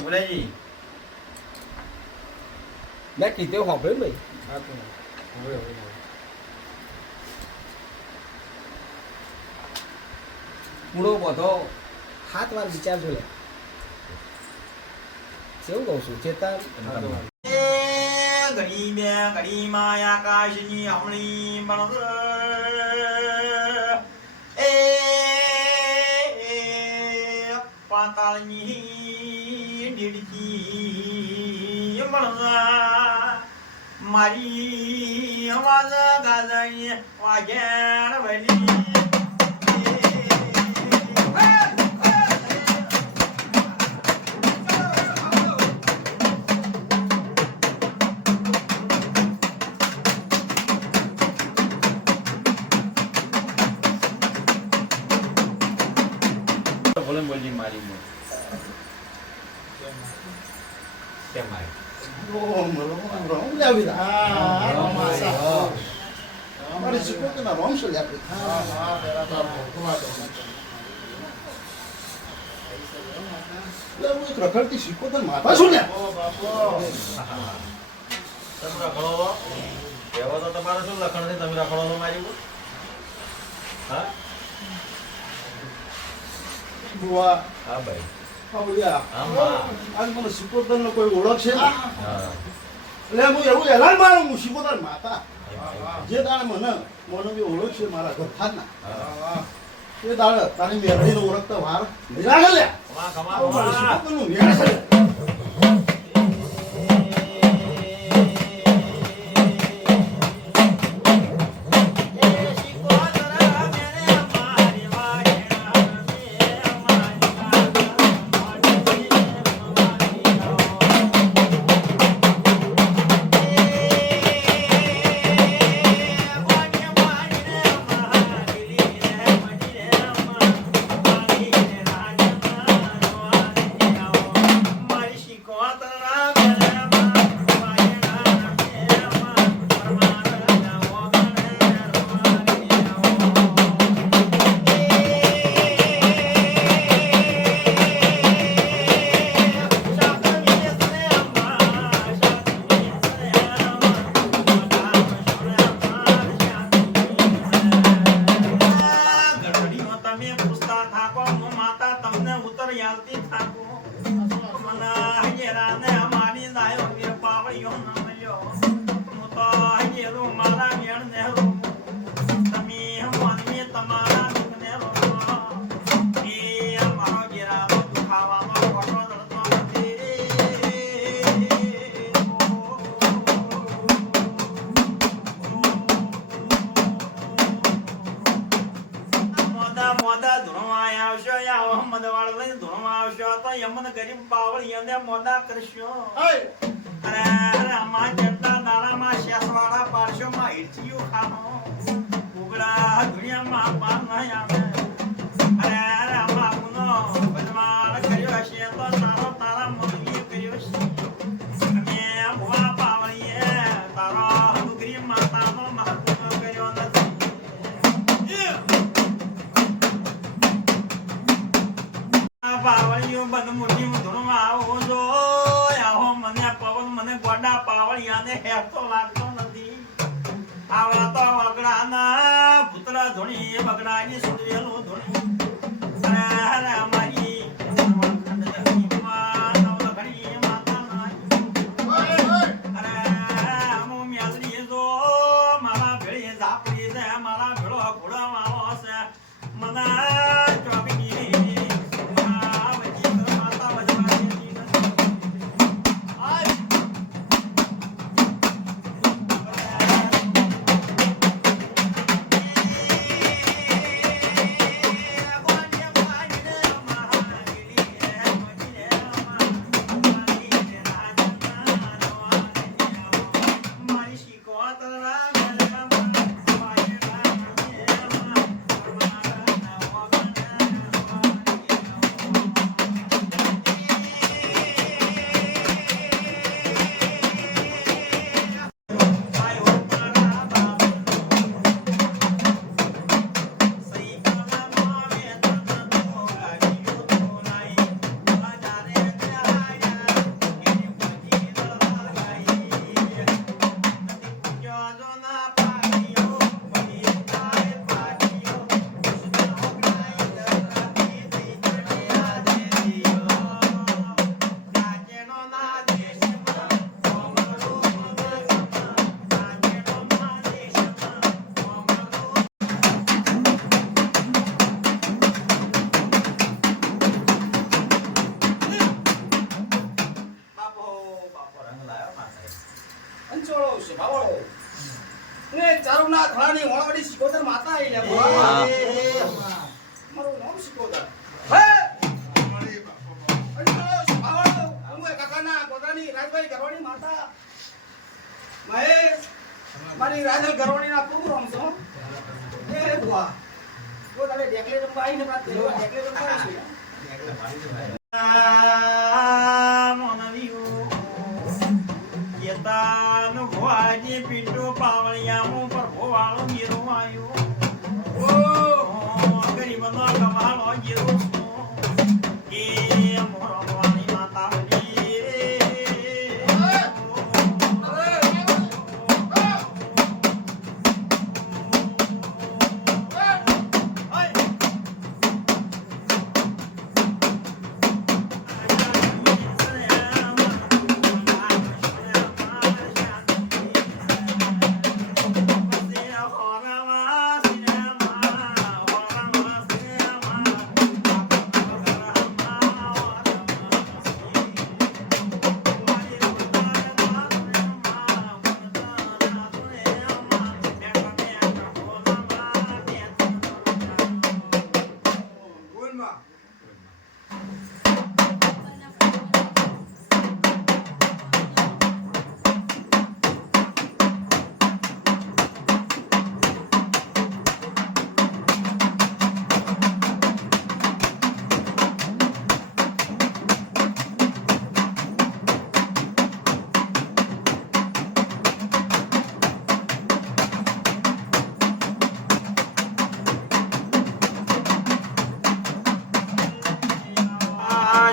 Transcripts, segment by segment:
પણ મેં કીધું સાંભળ્યું ભાઈ હા તો હવે હવે પૂરો બધો હાથ વાર વિચારજો લે કેવું કહું છું ચેતન ઘડી બે આકાશની હમણી પણ એ પાતાળની બણતર. મારી અવાજ ગાજણી વાગેણ વળી ભલે બોલજી મારી મોં. કેમ આવી? રોમ રોમ રોમ લાવી હા, રોમ. મારી સિકોતના રોમ છે લાવી. હા, હા, બરાબર. લે, હું એક રખડતી સિકોતર માથા છું ને તમે રખડો એવો તો તમારે શું લખણ છે તમે રખડો છો મારી? હા બુઆ હા ભાઈ મને સિકોતર નો કોઈ ઓળખ છે? એટલે હું એવું એલાન મારું હું સિકોતર માતા. જે દાડે મને મને બી ઓળખ છે મારા ઘર હા. એ દાડે તારી મેરડીને ઓળખતા વાર. નહીં લાગે લે કમા, કમા, આવું મારું કમા. સિકોતરનું મેળ છે. I'll be back. યમન ગરીબ પાવળીઓને મોદા કરશો. અરે અમાર જેટલા દાડામાં શેસવાળા પારશોમાં હિરચિયું ખાનો પાવળીઓ બધું મોટી ધૂણમાં આવો આવો મને પવન, મને ગોડા પાવળિયાને હેરતો લાગતો નથી. આવડા તો વગડાના ભૂતરા ધૂણી બગડાની સુડવેલું ધૂણી. મારી રાજલ ગરવાણીના પ્રોગ્રામ છો. એ બુઆ કો તારે ડેકલે રમવા આવીને પાછ દેવા ડેકલે આવી પીટો પાવળિયામો પર ભોવાળો ગીરો.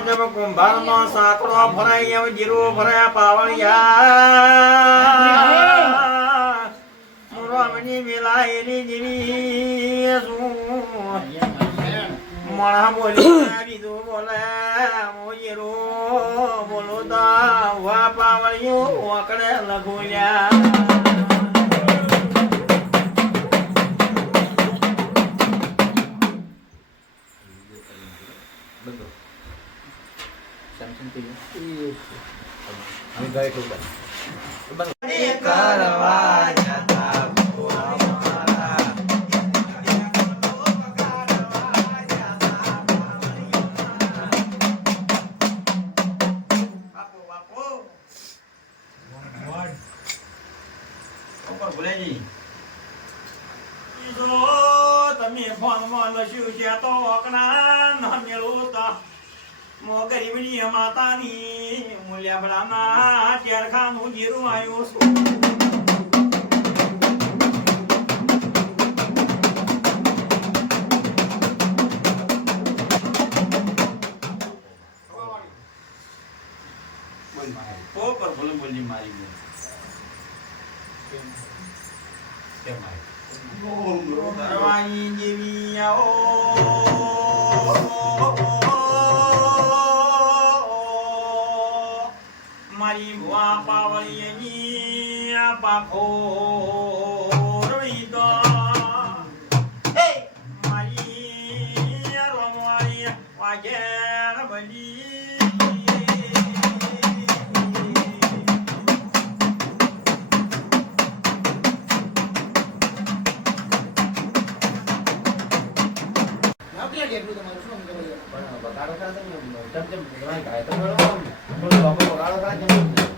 જબ કુંભારનો સાંકડો ભરાય એમ જીરો ભરાયા પાવળિયા. મુરમની મિલાયેલી જીરી મણા બોલી બીજું બોલે મોજીરો બોલો દા વા પાવળિયું વાકડે લઘુલ્યા બાપુ ઉપર ભુલાજી જો ફોનમાં લખ્યું છે તો ઓકણા ન મેળવું તો મો ગરીબની માતાની મૂલ્યાબડાના ચરખાનું જીરું આવ્યું છું પર ભલે બોલી મારી? ગયો કેમ જેવી આવો. મારી ભુવા પાવળીની પાખો રવીદો હે મારી રોમવાળી વાગેર બની ના પેલા ડેકલું તમારું શું નામ કહેવાય? પણ થાય છે ને, જેમ ચમ, તમારે ગાય તો મેળવો. થોડું બગાડો થાય.